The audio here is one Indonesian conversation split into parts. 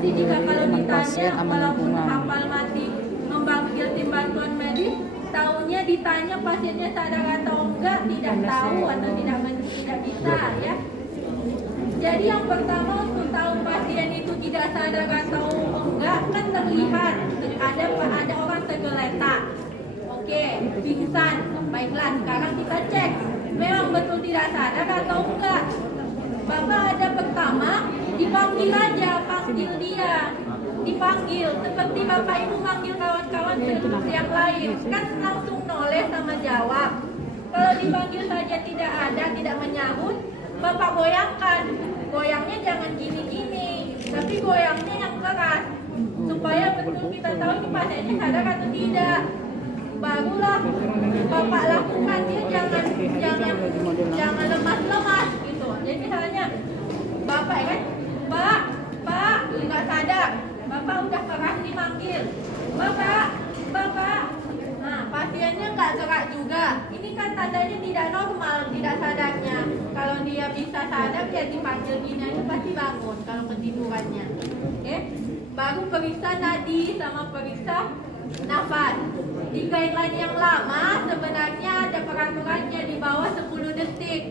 Nanti jika kalau teman ditanya pasien aman walaupun lingkungan. hafal mati memanggil tim bantuan medis, tahunya ditanya pasiennya sadar atau enggak, tidak tahu atau tidak bisa ya. Jadi yang pertama untuk tahu pasien itu tidak sadar atau enggak kan terlihat ada orang tergeletak. Oke, pingsan. Baiklah, sekarang kita cek memang betul tidak sadar atau enggak. Bapak ada pertama dipanggil aja, panggil dia, dipanggil seperti Bapak Ibu manggil kawan-kawan yang lain, kan langsung noleh sama jawab. Kalau dipanggil saja tidak ada, tidak menyahut, Bapak goyangkan. Goyangnya jangan gini-gini, tapi goyangnya yang keras supaya betul kita tahu ini pasiennya sadar atau tidak. Barulah Bapak lakukan, dia jangan lemas-lemas gitu. Jadi misalnya Bapak ya kan, Pak nggak sadar, Bapak udah keras dimanggil, Bapak. Nah, pasiennya nggak gerak juga. Ini kan tandanya tidak normal, tidak sadarnya. Kalau dia bisa sadar, dia dipanggil gini itu pasti bangun kalau ketidurannya. Oke? Baru periksa nadi sama periksa nafas. Di guideline yang lama sebenarnya ada peraturannya di bawah 10 detik.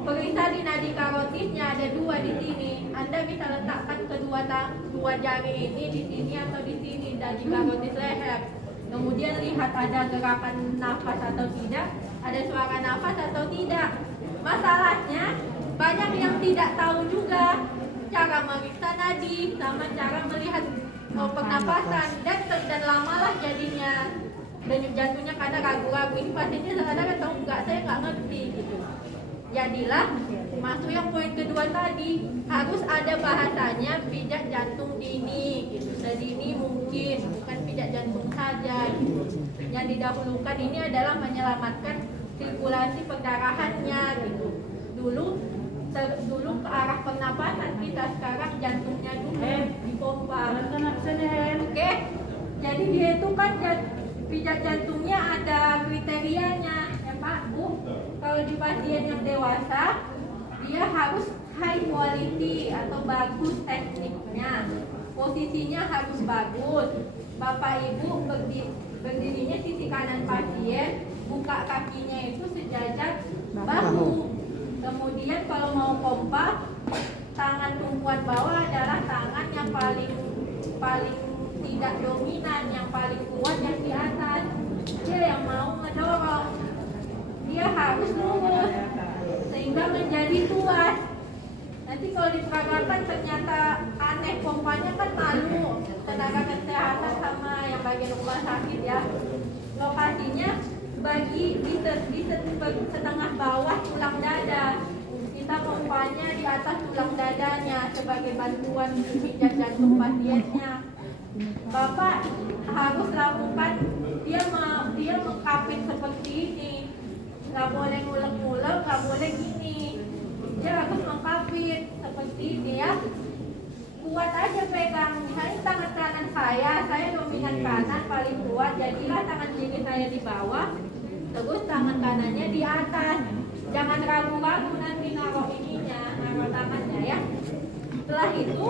Periksa di nadi karotisnya ada 2 di sini. Anda bisa letakkan kedua jari ini di sini atau di sini nadi karotis leher. Kemudian lihat ada gerakan nafas atau tidak, ada suara nafas atau tidak. Masalahnya banyak yang tidak tahu juga cara meriksa nadi sama cara melihat pernapasan dan lamalah jadinya denyut jantungnya karena ragu-ragu ini pasiennya sadar atau enggak, saya nggak ngerti gitu. Jadilah masuk yang poin kedua tadi, harus ada bahasanya pijat jantung dini gitu. Sedini mungkin, bukan pijat jantung saja gitu. Yang didahulukan ini adalah menyelamatkan sirkulasi perdarahannya gitu. Dulu ke arah pernapasan kita, sekarang jantungnya dulu dipompa. Oke, jadi dia itu kan pijat jantungnya ada kriterianya ya Pak Bu. Kalau di pasien yang dewasa dia harus high quality atau bagus tekniknya, posisinya harus bagus. Bapak Ibu berdirinya sisi kanan pasien, buka kakinya itu sejajar bahu. Kemudian kalau mau pompa, tangan tumpuan bawah adalah tangan yang paling tidak dominan, yang paling kuat yang di atas. Dia yang mau ngedorong, dia harus lurus sehingga menjadi tuas. Nanti kalau diperagakan ternyata aneh pompanya kan malu tenaga kesehatan sama yang bagian rumah sakit ya. Lokasinya di setengah bawah tulang dada. Kita pompanya di atas tulang dadanya sebagai bantuan pijat jantung pasiennya. Bapak harus lakukan, dia mengkapit seperti ini, nggak boleh ngulek-ngulek, nggak boleh gini, dia harus mengkapit seperti ini ya. Kuat aja pegang, misalnya tangan kanan saya dominan kanan paling kuat, jadilah tangan kiri saya di bawah, terus tangan kanannya di atas. Jangan ragu-ragu nanti naruh ininya, naruh tangannya ya. Setelah itu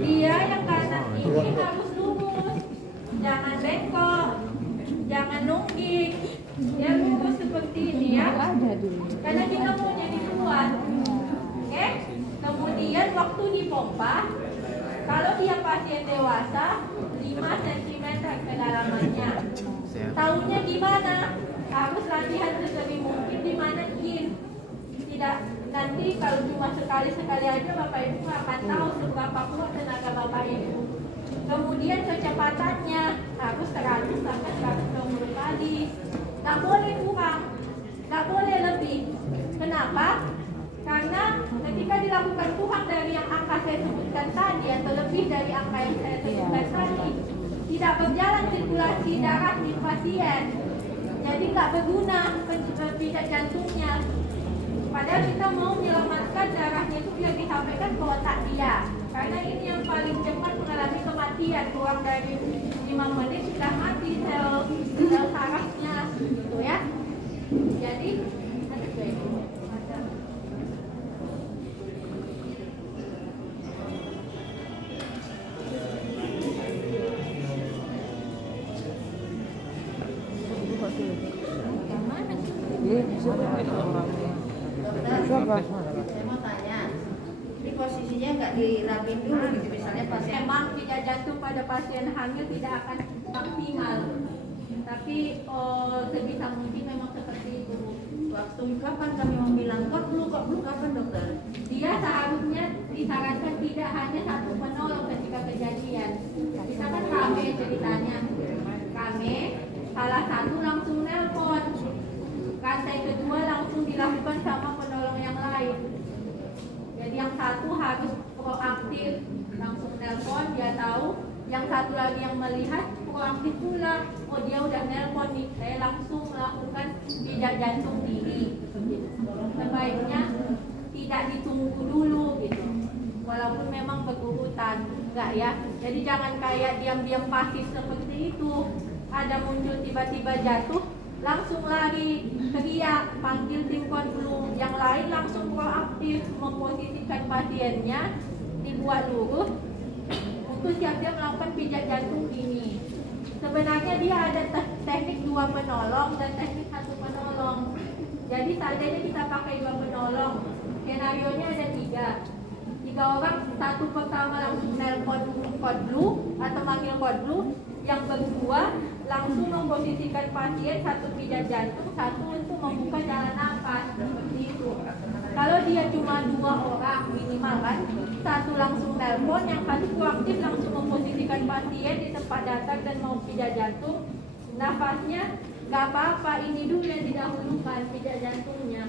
dia yang kanan ini harus lurus, jangan bengkok, jangan nungging, dia lurus seperti ini ya. Karena kita mau jadi kuat. Oke? Kemudian waktu dipompa, kalau dia pasien dewasa 5 cm kedalamannya. Tahunya gimana? Harus latihan sesering mungkin di mana kin. Tidak, nanti kalau cuma sekali aja Bapak Ibu nggak akan tahu seberapa kuat tenaga Bapak Ibu. Kemudian kecepatannya harus 100 sampai 120 kali. Nggak boleh kurang, nggak boleh lebih. Kenapa? Karena ketika dilakukan kurang dari yang angka saya sebutkan tadi atau lebih dari angka yang saya sebutkan tadi, tidak berjalan sirkulasi darah di pasien. Jadi nggak berguna pijat jantungnya. Padahal kita mau menyelamatkan darahnya itu biar disampaikan ke otak dia. Karena ini yang paling cepat mengalami kematian, kurang dari 5 menit sudah mati sel sarafnya, gitu ya. Jadi Saya mau tanya, ini posisinya nggak dirapin dulu gitu, misalnya pasien Memang pijat jantung pada pasien hamil tidak akan maksimal, tapi sebisa mungkin memang seperti itu. waktu kapan kami mau bilang kok dulu kapan dokter? Dia seharusnya disarankan tidak hanya satu penolong ketika kejadian. Kita kan rame ceritanya, rame, salah satu langsung nelpon, rantai kedua langsung dilakukan sama penolong yang lain. Jadi yang satu harus proaktif, langsung nelpon, dia tahu. Yang satu lagi yang melihat proaktif pula, oh dia udah nelpon nih, saya langsung melakukan pijat jantung diri. Sebaiknya tidak ditunggu dulu gitu, walaupun memang berurutan, enggak ya. Jadi jangan kayak diam-diam pasif seperti itu. Ada muncul tiba-tiba jatuh, langsung lari, teriak, panggil tim konflu. Yang lain langsung proaktif memposisikan pasiennya, dibuat lurus untuk siap-siap melakukan pijat jantung ini. Sebenarnya dia ada teknik 2 penolong dan teknik 1 penolong. Jadi seandainya kita pakai 2 penolong, skenario-nya ada 3 orang. Satu pertama langsung nelpon kodlu atau manggil kodlu, yang kedua langsung memposisikan pasien, satu pijat jantung, satu untuk membuka jalan nafas, seperti itu. Kalau dia cuma 2 orang minimal kan, satu langsung nelpon, yang satu proaktif langsung memposisikan pasien di tempat datang dan mau pijat jantung. Nafasnya nggak apa-apa, ini dulu yang didahulukan, pijat jantungnya,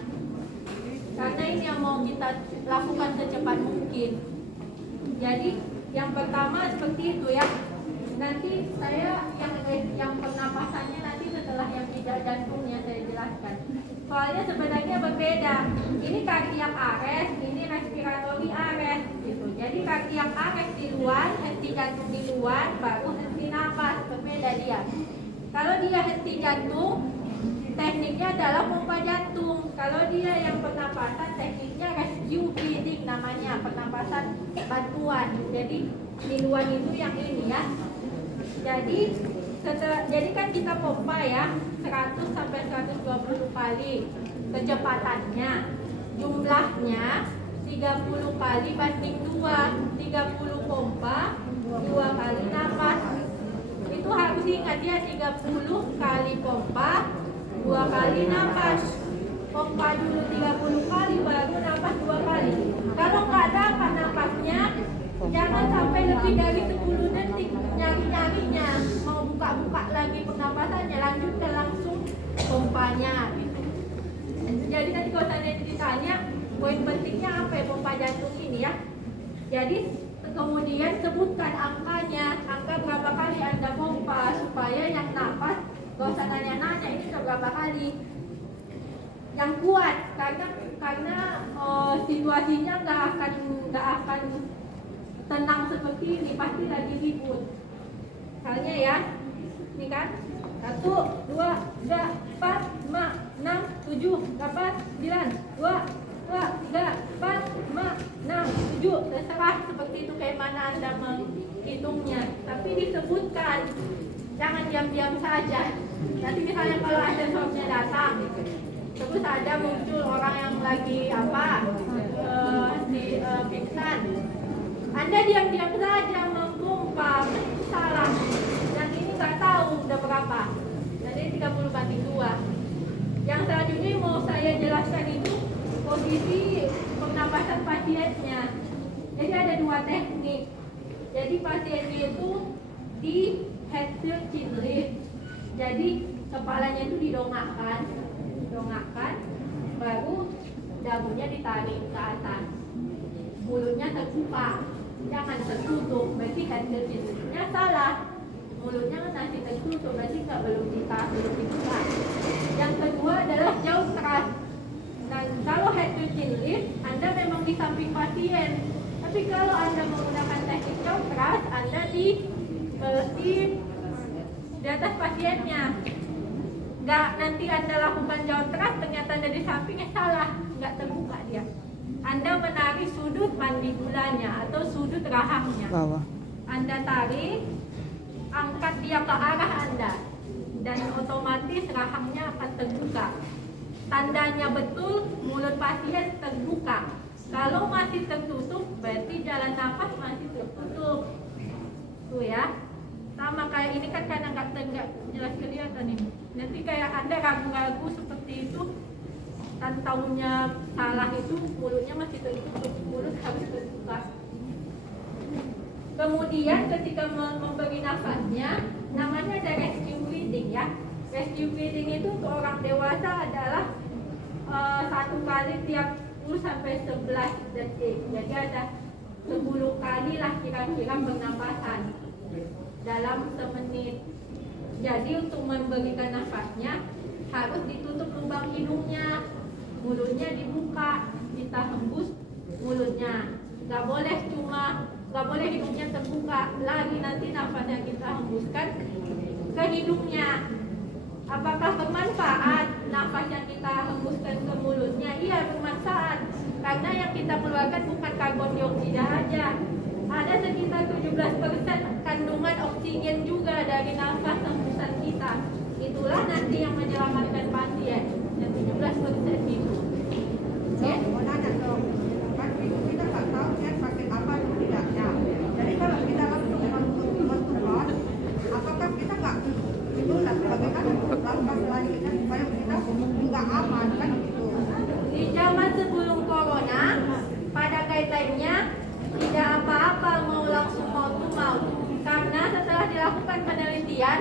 karena ini yang mau kita lakukan secepat mungkin. Jadi yang pertama seperti itu ya. Nanti saya yang pernapasannya nanti setelah yang pijat jantungnya saya jelaskan. Soalnya sebenarnya berbeda. Ini cardiac arrest, ini respiratory arrest gitu. Jadi cardiac arrest di luar, henti jantung di luar, baru henti nafas, berbeda dia. Kalau dia henti jantung, tekniknya adalah pompa jantung. Kalau dia yang pernapasan, tekniknya rescue breathing namanya, pernapasan bantuan. Jadi di luar itu yang ini ya. Jadi kan kita pompa ya 100 sampai 120 kali kecepatannya. Jumlahnya 30 kali banding 2, 30 pompa, 2 kali nafas. Itu harus ingat ya, 30 kali pompa, 2 kali nafas. Pompa dulu 30 kali, baru nafas 2 kali. Kalau nggak dapat nafasnya, jangan sampai lebih dari 10 detik nyari-nyarinya. Mau buka-buka lagi pernapasannya, lanjutkan langsung pompanya gitu. Jadi nanti kalau saya ditanya, poin pentingnya apa ya pompa jantung ini ya. Jadi kemudian sebutkan angkanya, angka berapa kali Anda pompa, supaya yang nafas gak usah nanya-nanya ini berapa kali. Yang kuat, karena situasinya nggak akan tenang seperti ini, pasti lagi ribut. Misalnya ya, ini kan 1, 2, 3, 4, 5, 6, 7, 8, 9, 2, 3, 4, 5, 6, 7. Terserah seperti itu kayak mana Anda menghitungnya. Tapi disebutkan, jangan diam-diam saja. Nanti misalnya kalau ada swabnya datang, terus ada muncul orang yang lagi pingsan, Anda diam-diam saja memompa, salah. Dan ini nggak tahu udah berapa. Jadi 30 banding 2. Yang selanjutnya mau saya jelaskan itu posisi pernapasan pasiennya. Jadi ada 2 teknik. Jadi pasiennya itu di head tilt chin lift. Jadi kepalanya itu didongakkan, baru dagunya ditarik ke atas, mulutnya terbuka, jangan tertutup, berarti head tilt chin lift-nya salah. Mulutnya masih tertutup, berarti belum dibuka. Yang kedua adalah jauh keras. Dan kalau head to chin lift, Anda memang di samping pasien. Tapi kalau Anda menggunakan teknik jauh keras, Anda di atas pasiennya. Nggak nanti Anda lakukan jauh keras, ternyata Anda di sampingnya salah, nggak terbuka dia. Anda menarik sudut mandibulanya atau sudut rahangnya. Anda tarik, angkat dia ke arah Anda, dan otomatis rahangnya akan terbuka. Tandanya betul mulut pasien terbuka. dibuka. Kalau masih tertutup, berarti jalan nafas masih tertutup. Tuh ya. Sama kayak ini kan karena nggak jelas kelihatan ini. Nanti kayak Anda ragu-ragu seperti itu, taunya salah itu mulutnya masih tertutup, mulut harus terbuka. Kemudian ketika memberi nafasnya, namanya ada rescue breathing ya. Rescue breathing itu untuk orang dewasa adalah 1 kali tiap 10 sampai 11 detik. Jadi ada 10 kali lah kira-kira pernapasan dalam semenit. Jadi untuk memberikan nafasnya harus ditutup lubang hidungnya, mulutnya dibuka, kita hembus mulutnya. Nggak boleh hidungnya terbuka lagi, nanti nafas yang kita hembuskan ke hidungnya. Apakah bermanfaat nafas yang kita hembuskan ke mulutnya? Iya, bermanfaat. Karena yang kita keluarkan bukan karbon dioksida aja. Ada sekitar 17% kandungan oksigen juga dari nafas hembusan kita. Itulah nanti yang menyelamatkan pasien. Yang 17% itu. Ya, mau nanya dong. Kan kita nggak tahu kan pakai apa atau tidaknya. Jadi kalau kita langsung masuk, apakah kita nggak itu bagaimana langkah selanjutnya supaya kita nggak aman kan gitu? Di zaman sebelum corona, pada guideline-nya tidak apa-apa mau langsung mau. Karena setelah dilakukan penelitian,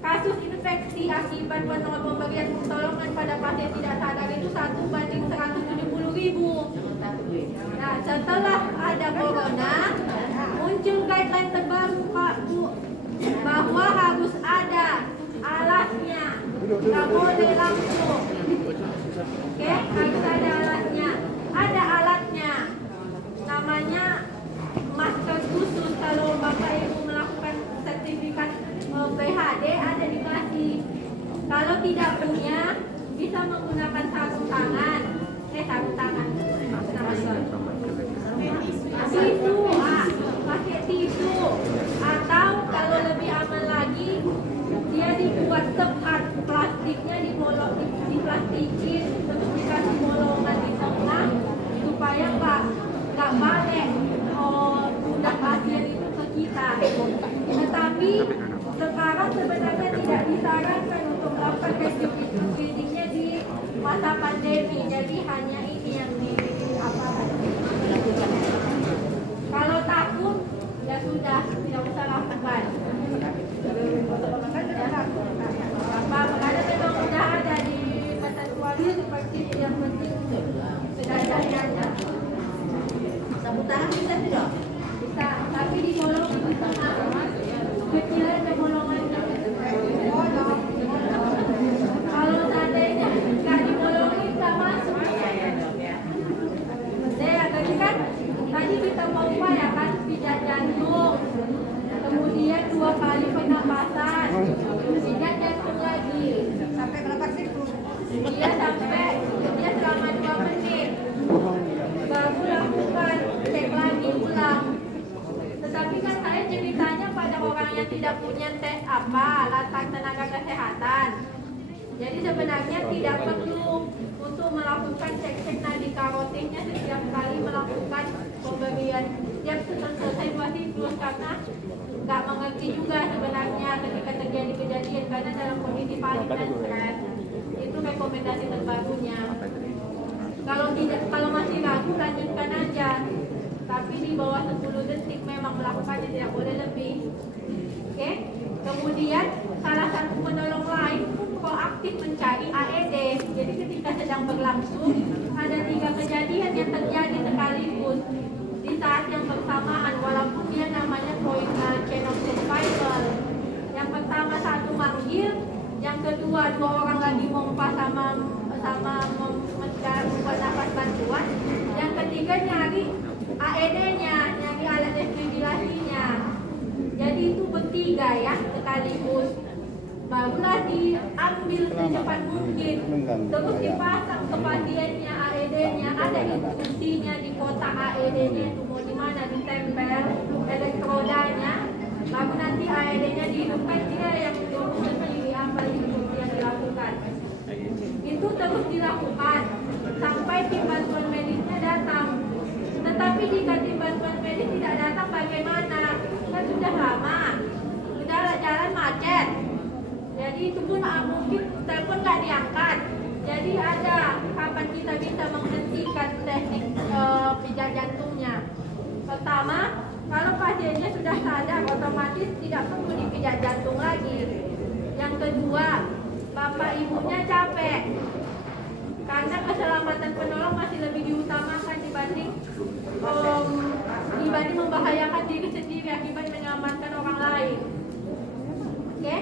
kasus infeksi akibat pemberian pertolongan pada pasien tidak sadar itu 1/170.000. Nah, setelah ada corona, muncul guideline terbaru Pak Bu, bahwa harus ada alatnya, nggak boleh langsung. Oke, harus ada alatnya. Ada alatnya, namanya masker khusus. Kalau Bapak Ibu melakukan sertifikat PHD ada dikasih. Kalau tidak punya, bisa menggunakan sarung tangan. Tisu, pakai tisu. Atau kalau lebih aman lagi, dia dibuat tepat, plastiknya diplastikin, terus dikasih bolongan di tengah supaya nggak balik udah pasien itu ke kita. Tetapi sekarang sebenarnya tidak disarankan untuk melakukan rescue breathing-nya di masa pandemi. Jadi hanya ini yang kalau takut ya sudah tidak usah lakukan. Ada memang sudah ada di ketentuannya seperti yang penting sedadanya. Sapu tangan bisa tidak? Bisa, tapi di bolongan di tengah. Kecil aja bolongannya. Kalau seandainya nggak dibolongin nggak masuk. Jadi kan tadi kita mau upayakan pijat jantung, kemudian 2 kali pernapasan, pijat jantung lagi. Sampai berapa sih Bu? Dia selama 2 menit. Baru lakukan cek lagi ulang. Tetapi kan saya ceritanya pada orang yang tidak punya tes latar tenaga kesehatan. Jadi sebenarnya tidak perlu untuk melakukan cek nadi karotiknya setiap kali melakukan pemberian setiap selesai 2 siklus, karena nggak mengerti juga sebenarnya ketika terjadi kejadian, karena dalam kondisi panik dan stres. Itu rekomendasi terbarunya. Kalau masih ragu lanjutkan aja, tapi di bawah 10 detik memang melakukannya, tidak boleh lebih. Oke? Kemudian salah satu penolong lain pun proaktif mencari AED. Jadi ketika sedang berlangsung ada 3 kejadian yang terjadi sekaligus di saat yang bersamaan, walaupun dia namanya chain of survival. Yang pertama satu manggil, yang kedua 2 orang lagi memompa sama membuat nafas bantuan, yang ketiga nyari AED-nya, nyari alat defibrillasinya. Jadi itu bertiga ya sekaligus. Barulah diambil secepat mungkin, terus dipasang ke pasiennya AED-nya. Ada instruksinya di kotak AED-nya itu mau di mana, ditempel elektrodanya. Lalu nanti AED-nya dihidupkan, dia yang mendorong sendiri apa instruksi yang dilakukan. Itu terus dilakukan sampai tim bantuan medis Tapi jika tim bantuan medis tidak datang bagaimana? Kan sudah lama, sudah jalan macet. Jadi itu pun mungkin telepon nggak diangkat. Jadi ada kapan kita bisa menghentikan teknik pijat jantungnya? Pertama, kalau pasiennya sudah sadar, otomatis tidak perlu dipijat jantung lagi. Yang kedua, bapak ibunya capek. Karena keselamatan penolong masih lebih diutamakan dibanding membahayakan diri sendiri akibat menyelamatkan orang lain. Oke?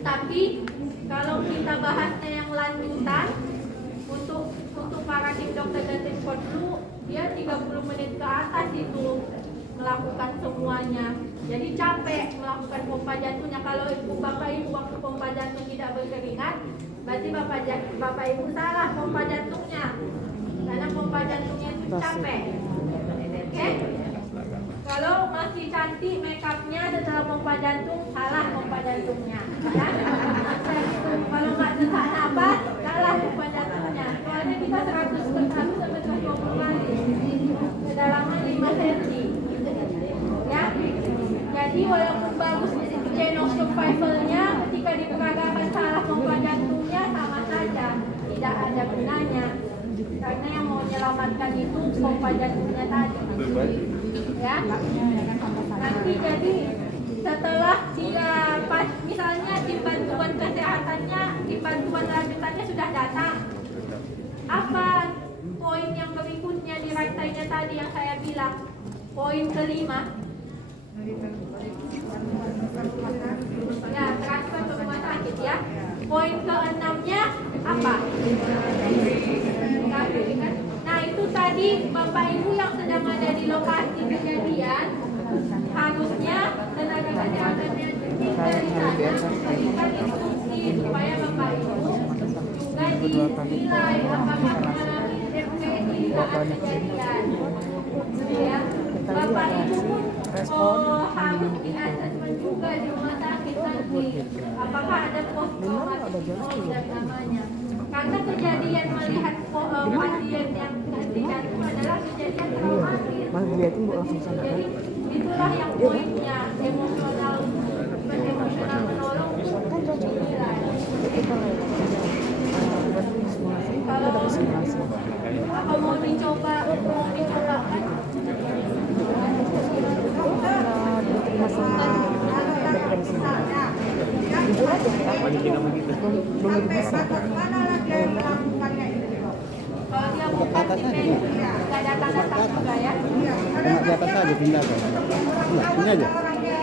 Tapi kalau kita bahasnya yang lanjutan untuk para tim dokter dan tim konflu, dia 30 menit ke atas itu melakukan semuanya. Jadi capek melakukan pompa jantungnya. Kalau bapak ibu waktu pompa jantung tidak berkeringat, berarti bapak ibu salah pompa jantungnya. Karena pompa jantungnya itu capek. Oke? Kalau masih cantik make upnya setelah pompa jantung, salah pompa jantungnya. Ya? Kalau nggak sesak napas, salah pompa jantungnya. Soalnya kita 100 sampai 120 kali. Kedalaman 5 cm. Ya? Jadi walaupun bagus chain of survival-nya, ketika diperagakan salah pompa jantungnya sama saja, tidak ada gunanya. Karena yang mau menyelamatkan itu pompa jantungnya tadi. Ya, nanti jadi setelah dia misalnya tim bantuan kesehatannya, tim bantuan lanjutannya sudah datang, apa poin yang berikutnya di rantainya tadi yang saya bilang, poin kelima, ya transfer ke rumah sakit ya. Poin keenamnya apa? Nah itu tadi bapak ibu yang sedang ada di lokasi kejadian, harusnya tenaga kesehatannya dari sana memberikan instruksi supaya bapak ibu juga dinilai apakah mengalami depresi saat kejadian. Ya, bapak ibu pun harus di-assessment juga di rumah sakit nanti apakah ada post-traumatic syndrome namanya. Karena kejadian melihat pasien yang ganti jantung adalah kejadian traumatis. Jadi itulah yang poinnya emosional menolong untuk dinilai. Kalau mau dicoba kan? Mana lagi yang melakukannya itu? Kalau dia bukan ini, nggak datang-datang juga ya? Cuma di atas aja pindah tuh. Ini aja. Orangnya